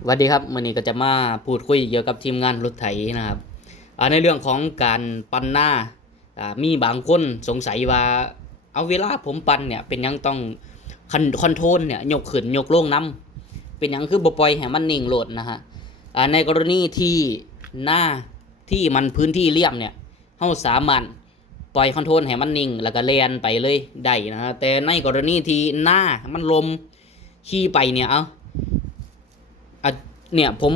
สวัสดีครับวันนี้ก็จะมาพูดคุยเกี่ยวกับทีมงานรถไถนะครับในเรื่องของการปั่นหน้ามีบางคนสงสัยว่าเอาเวลาผมปั่นเนี่ยเป็นยังต้องคันคอนโทรลเนี่ยยกขึ้นยกลงน้ำเป็นยังคือบ่ปล่อยให้มันนิ่งโหลดนะฮะในกรณีที่หน้าที่มันพื้นที่เรียบเนี่ยเฮาสามารถปล่อยคอนโทรลให้มันนิ่ง แล้วก็แล่นไปเลยได้นะฮะแต่ในกรณีที่หน้ามันลมขี่ไปเนี่ยเอา เนี่ยผม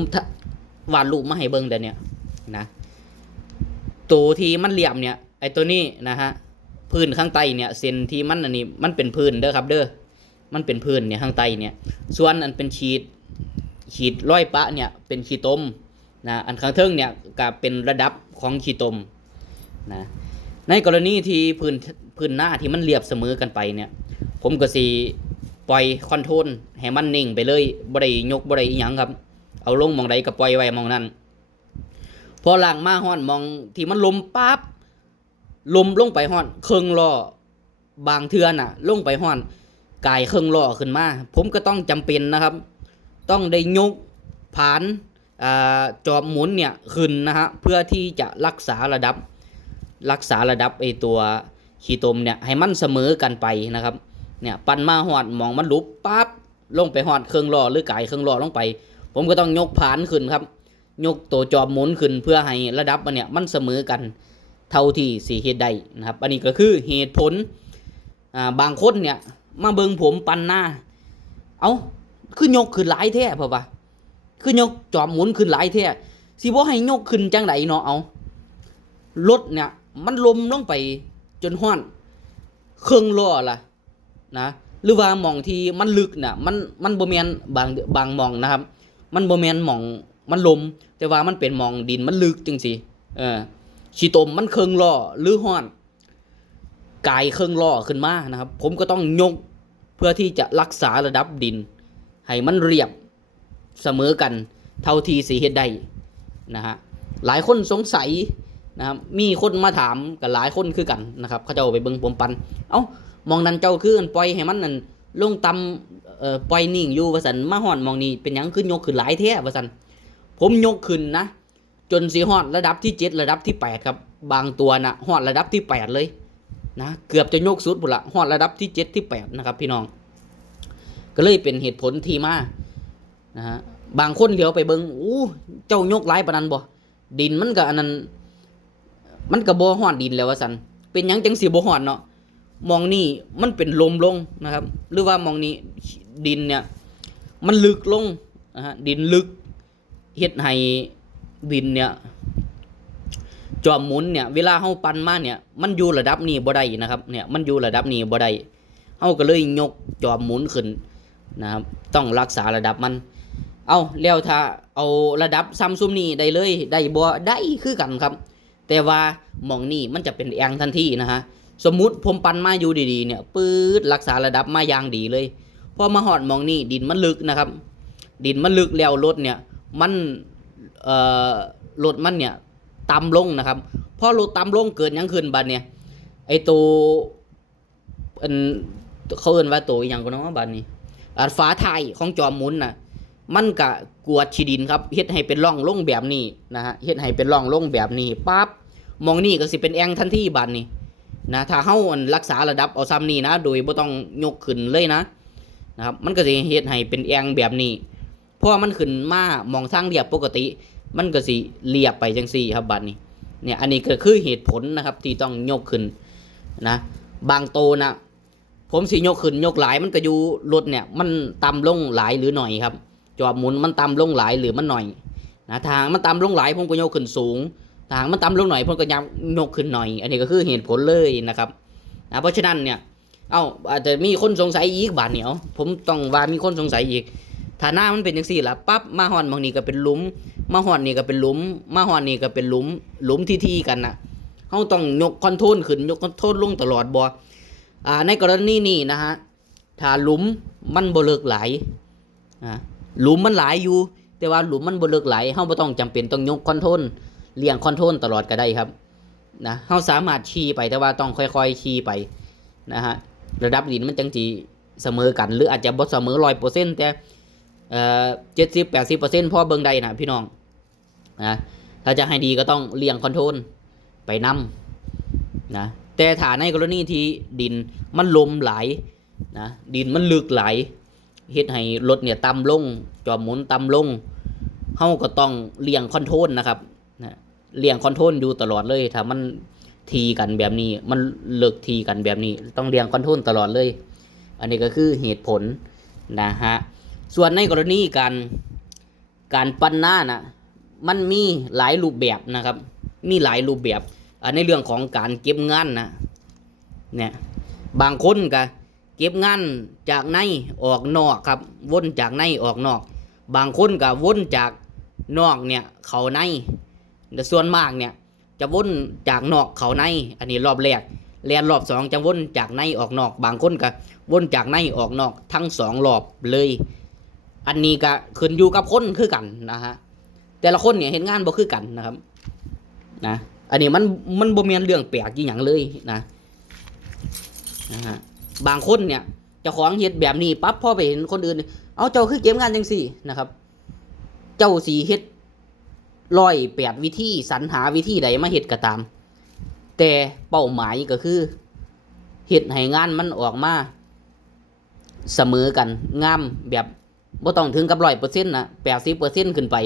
วาดรูปมาให้เบิ่งแต่เนี่ยนะตัวที่มันเหลี่ยมเนี่ยไอตัวนี้นะฮะพื้นข้างใต้เนี่ยเส้นที่มันอันนี้มันเป็นพื้นเด้อครับ เด้อมันเป็นพื้นเนี่ยข้างใต้เนี่ย ส่วนอันเป็นขีดขีดร้อยปะเนี่ยเป็นขีดตมนะอันข้างเทิงเนี่ยก็เป็นระดับของขีดตมนะในกรณีที่พื้นพื้นหน้าที่มันเรียบเสมอกันไปเนี่ย ผมก็สิปล่อยคอนโทรลให้มันนิ่งไปเลยบ่ได้ยกบ่ได้อีหยังครับ เอาลงมองใดก็ปล่อยไว้มองนั้น พอล่างมาฮ้อนมองที่มันลมปั๊บลมลงไปฮ้อนเครื่องล้อบางเทือน่ะ ลงไปฮ้อนกายเครื่องล้อขึ้นมา ผมก็ต้องจำเป็นนะครับ ต้องได้ยกผานอาจอบหมุนเนี่ยขึ้นนะฮะเพื่อที่จะรักษาระดับรักษาระดับไอตัวขีตมเนี่ยให้มันเสมอกันไปนะครับเนี่ยปั่นมาหอดมองมันลุบปั๊บลงไปหอดเครื่องล้อหรือกายเครื่องล้อลงไป ผมก็ต้องยกผานขึ้นครับ ยกตัวจอบหมุนขึ้นเพื่อให้ระดับมันเนี่ยมันเสมอกันเท่าที่สีเหตุใดนะครับ อันนี้ก็คือเหตุผลาบางคนเนี่ยมาเบิงผมปันหน้า เอาคือยกขึ้นหลายแท้เปล่าวะคือยกจอบหมุนขึ้นหลายแท้สิบ่ให้ยกขึ้นจังไดเนาะเอารถเนี่ย มันลมลงไปจนห้อนเครื่องล้อล่ะนะหรือว่าหมองที่มันลึกน่ะมันมันบ่แมนบางบางหมองนะครับ มันโบแมนหมองมันลม แต่ว่ามันเป็นหมองดินมันลึกจังซี่เออขี้ตมมันเครื่องล้อหรือห้อนกายเครื่องล้อขึ้นมานะครับ ผมก็ต้องยกเพื่อที่จะรักษาระดับดิน ให้มันเรียบเสมอกันเท่าที่สิเฮ็ดได้นะฮะหลายคนสงสัยนะครับมีคนมาถามกับหลายคนคือกันนะครับ เขาเจะเอาไปเบิ่งผมปัน เอ้ามองนั้นเจ้าคืออันปล่อยให้มันนั่นลงตำ เออปล่อยนิ่งอยู่ว่าซั่นมาฮอดมองนี้เป็นหยังคือยกขึ้นหลายแท้ว่าซั่นผมยกขึ้นนะ จนสิฮอดระดับที่7ระดับที่8ครับ บางตัวนะฮอดระดับที่8เลยนะเกือบจะยกสุดพุ่นละฮอดระดับที่7ที่8นะครับ พี่น้อง ก็เลยเป็นเหตุผลที่มานะฮะบางคนเดียวไปเบิงอู้เจ้ายกหลายปานนั้นบ่ดินมันก็อันนั้นมันก็บ่ฮอดดินแล้วว่าซั่นเป็นหยังจังสิบ่ฮอดเนาะมองนี่มันเป็นลมลงนะครับ หรือว่ามองนี้ ดินเนี่ยมันลึกลงนะฮะดินลึกเฮ็ดให้ดินเนี่ยจอมหมุนเนี่ยเวลาเฮาปั่นมาเนี่ยมันอยู่ระดับนี้บ่ได้นะครับเนี่ยมันอยู่ระดับนี้บ่ได้เฮาก็เลยยกจอมหมุนขึ้นนะครับต้องรักษาระดับมัน เอาแล้วถ้าเอาระดับซ้ำซุมนี้ได้เลยได้บ่ได้คือกันครับ แต่ว่าหมองนี่มันจะเป็นแองทันทีนะฮะสมมุติผมปั่นมาอยู่ดีๆเนี่ยปื๊ดรักษาระดับมาอย่างดีเลย พอมาหอดมองนี่ดินมันลึกนะครับ ดินมันลึกแล้วรถเนี่ยมันเอ่อรถมันเนี่ยต่ำลงนะครับพอรถต่ำลงเกิดยังขึ้นบัดเนี่ยไอตัวอันเขาเอิ้นว่าตัวอย่างก็เนาะบัดนี้อ่าฝาไทยของจอมมุนนะมันก็กวดชีดินครับเฮ็ดให้เป็นร่องลงแบบนี้นะฮะเฮ็ดให้เป็นร่องลงแบบนี้ปั๊บมองนี่ก็สิเป็นแองทันทีบัดนี้นะถ้าเฮารักษาระดับเอาซ้ำนี่นะ โดยบ่ต้องยกขึ้นเลยนะ นะครับ มันก็สิเฮ็ดให้เป็นแองแบบนี้เพราะว่ามันขึ้นมามองทางเรียบปกติ มันก็สิเรียบไปจังซี่ครับบัดนี้เนี่ยอันนี้ก็คือเหตุผลนะครับที่ต้องยกขึ้นนะ บางโตนะผมสิยกขึ้นยกหลายมันก็อยู่รถเนี่ย มันต่ำลงหลายหรือหน่อยครับจอบหมุนมันต่ำลงหลายหรือมันหน่อยนะทางมันต่ำลงหลายผมก็ยกขึ้นสูงทางมันต่ำลงหน่อยผมก็ยับยกขึ้นหน่อย อันนี้ก็คือเหตุผลเลยนะครับนะเพราะฉะนั้นเนี่ย เอ้าอาจจะมีคนสงสัยอีกบาทเหนียวผมต้องว่ามีคนสงสัยอีกถ้าหน้ามันเป็นจังซี่ล่ะปั๊บมาหอนบางนี้ก็เป็นหลุม มาหอนนี่ก็เป็นหลุม มาหอนนี่ก็เป็นหลุม หลุมที่ๆกันนะเฮาต้องยกคอนโทรลขึ้นยกคอนโทรลลงตลอดบ่อ่าในกรณีนี้นะฮะถ้าหลุมมันบ่เลิกไหลอ่าหลุมมันหลายอยู่ แต่ว่าหลุมมันบ่เลิกไหลเฮาบ่ต้องจำเป็นต้องยกคอนโทรลเลี่ยงคอนโทรลตลอดก็ได้ครับนะเฮาสามารถขี่ไปแต่ว่าต้องค่อยๆขี่ไปนะฮะ ระดับดินมันจังจีเสมอกันหรืออาจจะบ่เสมอร้อยเปอร์เซ็นต์แต่เอ่อเจ็ดสิบแปดสิบเปอร์เซ็นต์พอเบิ่งได้นะพี่น้องนะถ้าจะให้ดีก็ต้องเลี่ยงคอนโทรลไปนำนะแต่ถ้าในกรณีที่ดินมันลมไหลนะดินมันลึกไหลเฮ็ดให้รถเนี่ยต่ำลง จอมหมุนต่ำลงเฮาก็ต้องเลี่ยงคอนโทรลนะครับนะเลี่ยงคอนโทรลอยู่ตลอดเลยถ้ามัน ทีกันแบบนี้ มันเลิกทีกันแบบนี้ ต้องเลี่ยงคอนโทรลตลอดเลย อันนี้ก็คือเหตุผลนะฮะ ส่วนในกรณีการการปั้นหน้านะมันมีหลายรูปแบบนะครับ มีหลายรูปแบบในเรื่องของการเก็บงานนะเนี่ยบางคนก็เก็บงานจากในออกนอกครับวนจากในออกนอก บางคนก็วนจากนอกเนี่ย เข้าในแต่ส่วนมากเนี่ย จะวนจากนอกเขาใน อันนี้รอบแรกแลนรอบสองจะวนจากในออกนอก บางคนก็วนจากในออกนอกทั้งสองรอบเลย อันนี้ก็ขึ้นอยู่กับคนคือกันนะฮะแต่ละคนเนี่ยเห็นงานบ่คือกันนะครับนะอันนี้มันมันบ่ม่นเรื่องแปลกอีหยังเลยนะนะฮะบางคนเนี่ยจ้าของเฮ็ดแบบนี้ปั๊บพอไปเห็นคนอื่น เอาเจ้าคือเก็บงานจังซี่นะครับ เจ้าสีเฮ็ด ร้อยแปดวิธีสรรหาวิธีใดมาเฮ็ดก็ตาม แต่เป้าหมายก็คือเฮ็ดให้งานมันออกมา เสมอกันงามแบบบ่ต้องถึงกับร้อยเปอร์เซ็นต์นะแปดสิบเปอร์เซ็นต์ขึ้นไป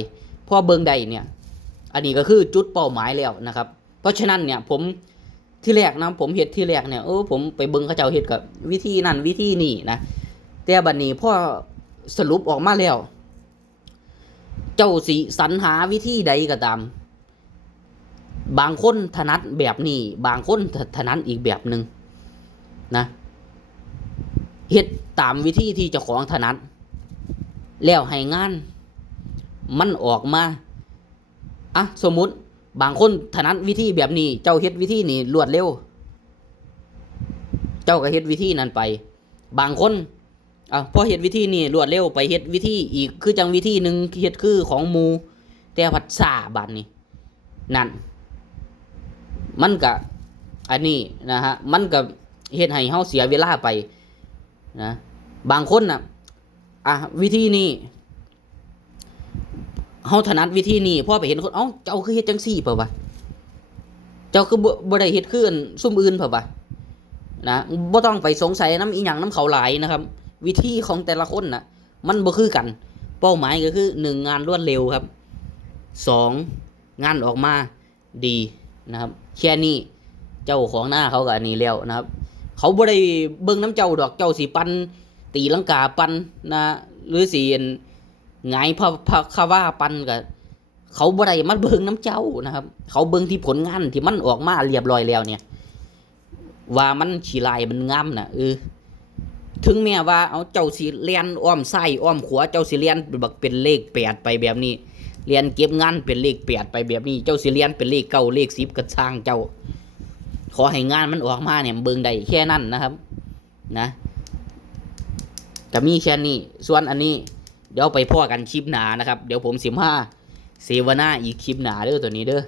พอเบิ่งได้เนี่ย อันนี้ก็คือจุดเป้าหมายแล้วนะครับ เพราะฉะนั้นเนี่ยผมที่แรกนะผมเฮ็ดที่แรกเนี่ยเออผมไปเบิ่งเขาเจ้าเฮ็ดกับวิธีนั้นวิธีนี้นะแต่บัดนี้พอสรุปออกมาแล้ว จ้าสิสรรหาวิธีใดก็ตาม บางคนถนัดแบบนี้ บางคนถนัดอีกแบบหนึ่งนะเฮ็ดตามวิธีที่เจ้าของถนัด แล้วให้งาน มันออกมาอะสมมุติบางคนถนัดวิธีแบบนี้ เจ้าเฮ็ดวิธีนี้รวดเร็ว เจ้าก็เฮ็ดวิธีนั้นไป บางคน อะพอเฮ็ดวิธีนี้รวดเร็วไปเฮ็ดวิธีอีกคือจังวิธีหนึ่งเฮ็ดคือของมูแต่ผัดซาบัดนี้ นั่น มันก็อันนี้นะฮะมันก็เฮ็ดให้เฮาเสียเวลาไปนะบางคนน่ะอะวิธีนี้เฮาถนัดวิธีนี้พอไปเห็นคนเอ้าเจ้าคือเฮ็ดจังซี่เปล่าวะเจ้าคือบ่บ่ได้เฮ็ดคืออันซุ่มอื่นเปล่าวะนะบ่ต้องไปสงสัยน้ำอีหยังน้ำเขาหลายนะครับ วิธีของแต่ละคนน่ะมันบ่คือกัน เป้าหมายก็คือหนึ่งงานรวดเร็วครับสองงานออกมาดีนะครับ แค่นี้เจ้าของหน้าเขาก็อันนี้แล้วนะครับ เขาบ่ได้เบิ่งน้ำเจ้าดอกเจ้าสิปันตีลังกาปันนะ หรือสิหงายพระพระคาว่าปันกับเขาบ่ได้มาเบิ่งน้ำเจ้านะครับ เขาเบิ่งที่ผลงานที่มันออกมาเรียบร้อยแล้วเนี่ย ว่ามันฉีลายมันงามนะเออ ถึงแม้ว่าเอาเจ้าสิเลียนอ้อมไส้อ้อมขวาเจ้าสิเลียนบักเป็นเลขแปดไปแบบนี้เรียนเก็บงานเป็นเลขแปดไปแบบนี้ เจ้าสิเลียนเป็นเลขเก้าเลขสิบก็ช่างเจ้า ขอให้งานมันออกมาเนี่ยเบิ่งได้แค่นั้นนะครับนะแต่มีแค่นี้ส่วนอันนี้ เดี๋ยวไปพ่อกันคลิปหนานะครับ เดี๋ยวผมสิมาเสวนาอีกคลิปหนาเด้อตัวนี้เด้อ